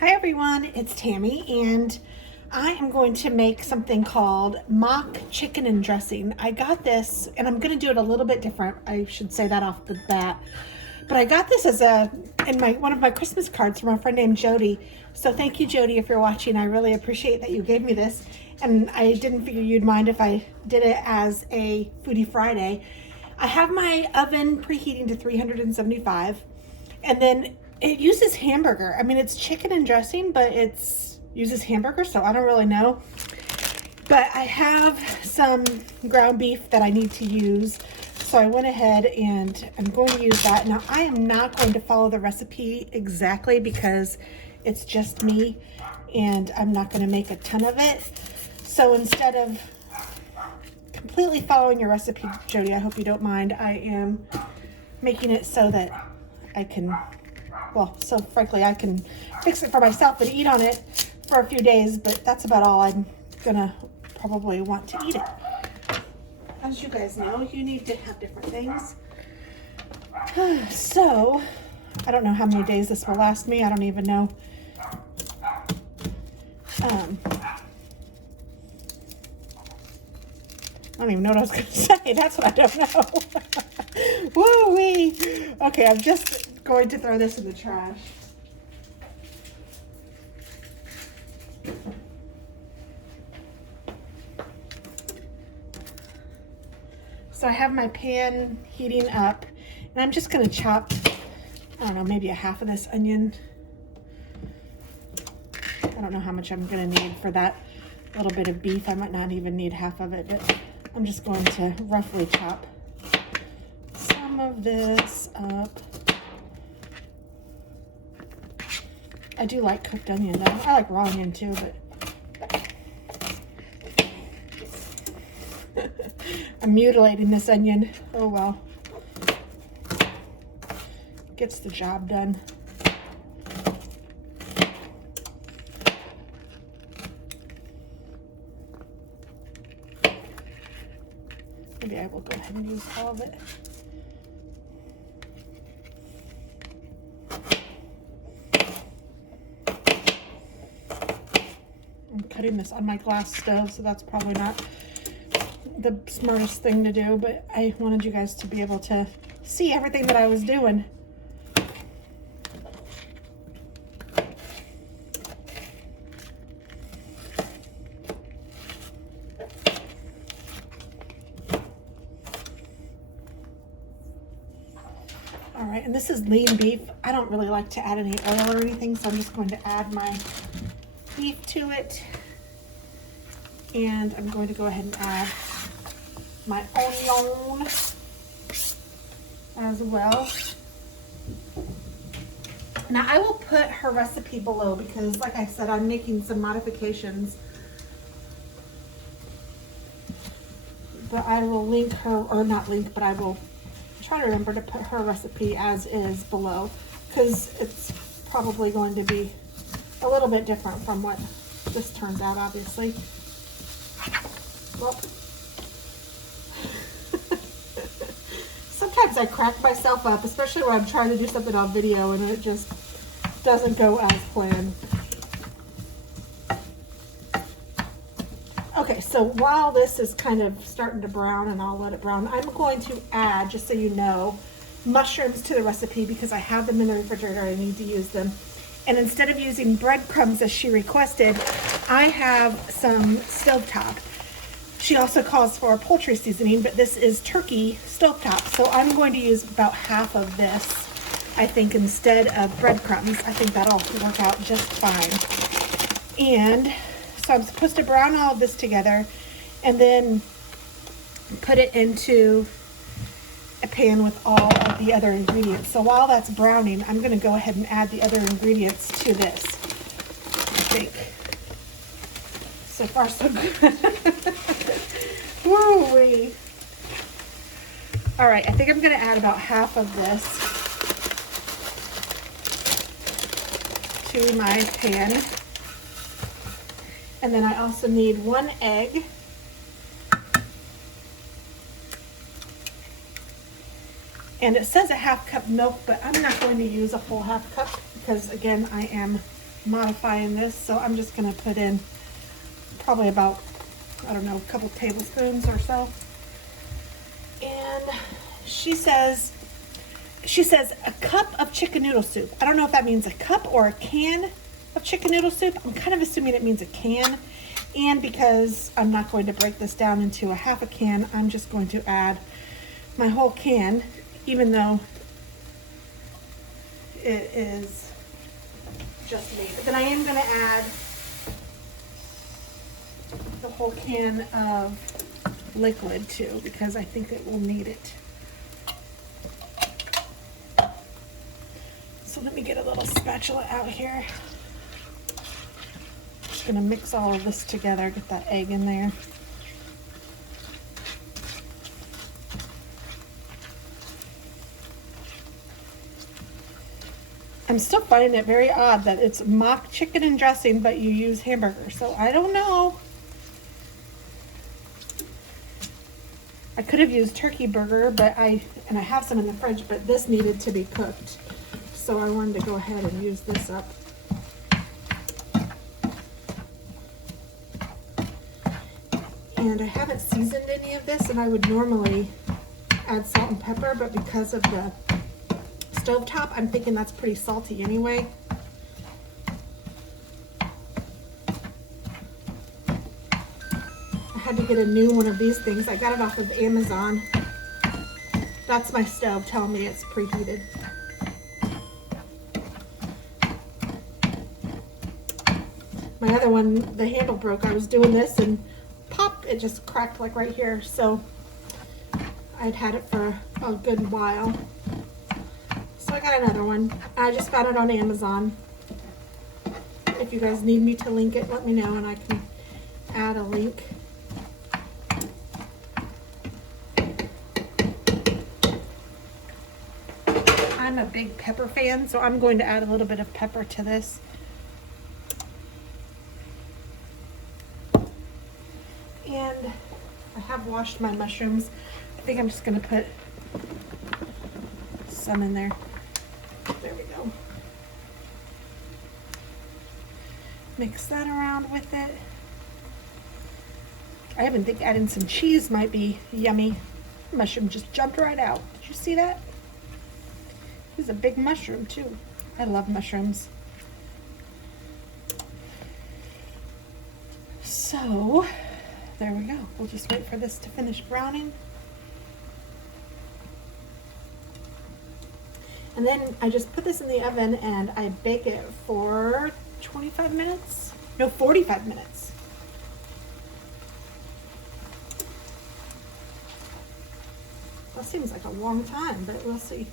Hi everyone, it's Tammy and I am going to make something called mock chicken and dressing. I got this and I'm going to do it a little bit different. I should say that off the bat. But I got this as one of my Christmas cards from a friend named Jodi. So thank you, Jodi, if you're watching. I really appreciate that you gave me this. And I didn't figure you'd mind if I did it as a Foodie Friday. I have my oven preheating to 375 and then it uses hamburger. I mean, it's chicken and dressing, but it uses hamburger, so I don't really know. But I have some ground beef that I need to use, so I went ahead and I'm going to use that. Now, I am not going to follow the recipe exactly because it's just me, and I'm not going to make a ton of it. So instead of completely following your recipe, Jodi, I hope you don't mind, I am making it so that I can... well, so frankly, I can fix it for myself and eat on it for a few days, but that's about all I'm gonna probably want to eat it. As you guys know, you need to have different things. So, I don't know how many days this will last me. I don't even know. I don't even know what I was gonna say. That's what I don't know. Woo-wee! Okay, I'm just going to throw this in the trash. So I have my pan heating up, and I'm just going to chop, I don't know, maybe a half of this onion. I don't know how much I'm going to need for that little bit of beef. I might not even need half of it, but I'm just going to roughly chop some of this up. I do like cooked onion though. I like raw onion too, but I'm mutilating this onion. Oh well. Gets the job done. Maybe I will go ahead and use all of it. I'm cutting this on my glass stove, so that's probably not the smartest thing to do, but I wanted you guys to be able to see everything that I was doing. All right, and this is lean beef. I don't really like to add any oil or anything, so I'm just going to add my beef to it, and I'm going to go ahead and add my onion as well. Now I will put her recipe below because, like I said, I'm making some modifications, but I will link her, or not link, but I will try to remember to put her recipe as is below, because it's probably going to be a little bit different from what this turns out, obviously. Well, sometimes I crack myself up, especially when I'm trying to do something on video and it just doesn't go as planned. Okay, so while this is kind of starting to brown, and I'll let it brown, I'm going to add, just so you know, mushrooms to the recipe because I have them in the refrigerator. I need to use them. And instead of using breadcrumbs as she requested, I have some stovetop. She also calls for poultry seasoning, but this is turkey stovetop. So I'm going to use about half of this, I think, instead of breadcrumbs. I think that'll work out just fine. And so I'm supposed to brown all of this together and then put it into a pan with all of the other ingredients. So while that's browning, I'm going to go ahead and add the other ingredients to this. I think. So far, so good. Woo-wee. All right, I think I'm going to add about half of this to my pan. And then I also need 1 egg. And it says a 1/2 cup milk, but I'm not going to use a full 1/2 cup because, again, I am modifying this, so I'm just gonna put in probably about, I don't know, a couple tablespoons or so. And she says a cup of chicken noodle soup. I don't know if that means a cup or a can of chicken noodle soup. I'm kind of assuming it means a can. And because I'm not going to break this down into a half a can, I'm just going to add my whole can, even though it is just made. But then I am going to add the whole can of liquid too, because I think it will need it. So let me get a little spatula out here. Just gonna mix all of this together, get that egg in there. I'm still finding it very odd that it's mock chicken and dressing, but you use hamburger. So I don't know. I could have used turkey burger, but I have some in the fridge, but this needed to be cooked. So I wanted to go ahead and use this up. And I haven't seasoned any of this, and I would normally add salt and pepper, but because of the stovetop, I'm thinking that's pretty salty anyway. I had to get a new one of these things. I got it off of Amazon. That's my stove telling me it's preheated. My other one, the handle broke. I was doing this and pop, it just cracked like right here. So I'd had it for a good while. So I got another one. I just found it on Amazon. If you guys need me to link it, let me know and I can add a link. I'm a big pepper fan, so I'm going to add a little bit of pepper to this. And I have washed my mushrooms. I think I'm just going to put some in there. There we go. Mix that around with it. I even think adding some cheese might be yummy. Mushroom just jumped right out. Did you see that? This is a big mushroom too. I love mushrooms. So there we go. We'll just wait for this to finish browning. And then I just put this in the oven and I bake it for 25 minutes. No, 45 minutes. That seems like a long time, but we'll see.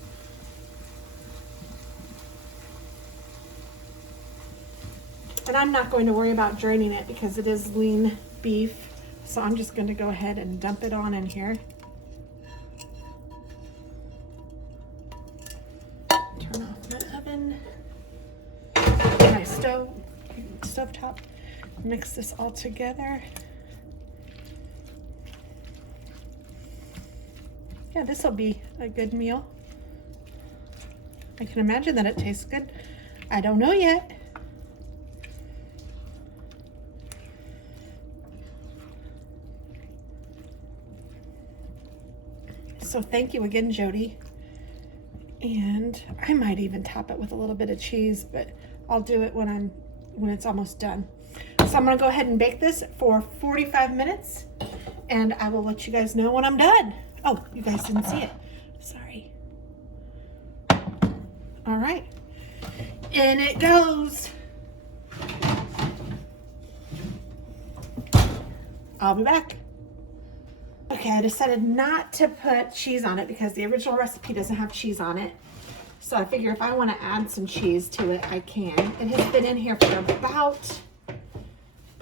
And I'm not going to worry about draining it because it is lean beef. So I'm just going to go ahead and dump it on in here. Turn off my oven. My stovetop. Mix this all together. Yeah, this will be a good meal. I can imagine that it tastes good. I don't know yet. So thank you again, Jodi. And I might even top it with a little bit of cheese, but I'll do it when it's almost done. So I'm gonna go ahead and bake this for 45 minutes and I will let you guys know when I'm done. Oh, you guys didn't see it. Sorry. All right. In it goes. I'll be back. Okay, I decided not to put cheese on it because the original recipe doesn't have cheese on it. So I figure if I want to add some cheese to it, I can. It has been in here for about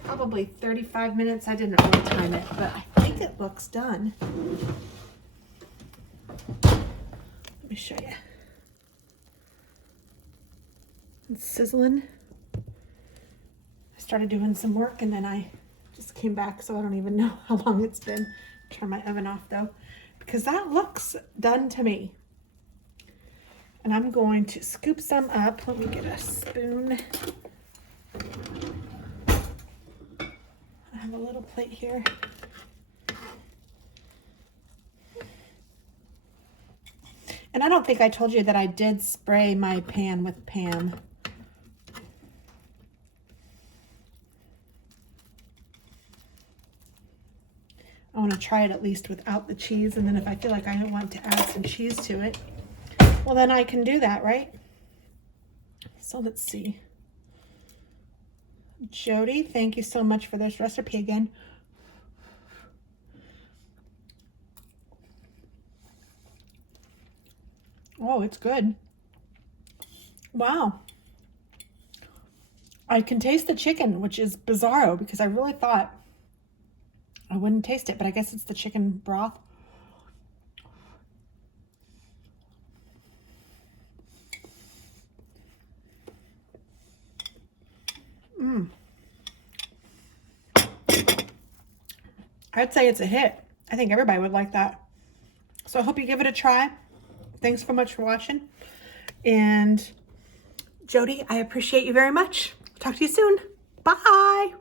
probably 35 minutes. I didn't really time it, but I think it looks done. Let me show you. It's sizzling. I started doing some work and then I just came back, so I don't even know how long it's been. Turn my oven off though, because that looks done to me. And I'm going to scoop some up. Let me get a spoon. have a little plate here. And I don't think I told you that I did spray my pan with Pam. I want to try it at least without the cheese, and then if I feel like I want to add some cheese to it, well, then I can do that, right? So let's see. Jodi, thank you so much for this recipe again. Oh, it's good. Wow. I can taste the chicken, which is bizarro because I really thought I wouldn't taste it, but I guess it's the chicken broth. I'd say it's a hit. I think everybody would like that. So I hope you give it a try. Thanks so much for watching. And Jodi, I appreciate you very much. Talk to you soon. Bye.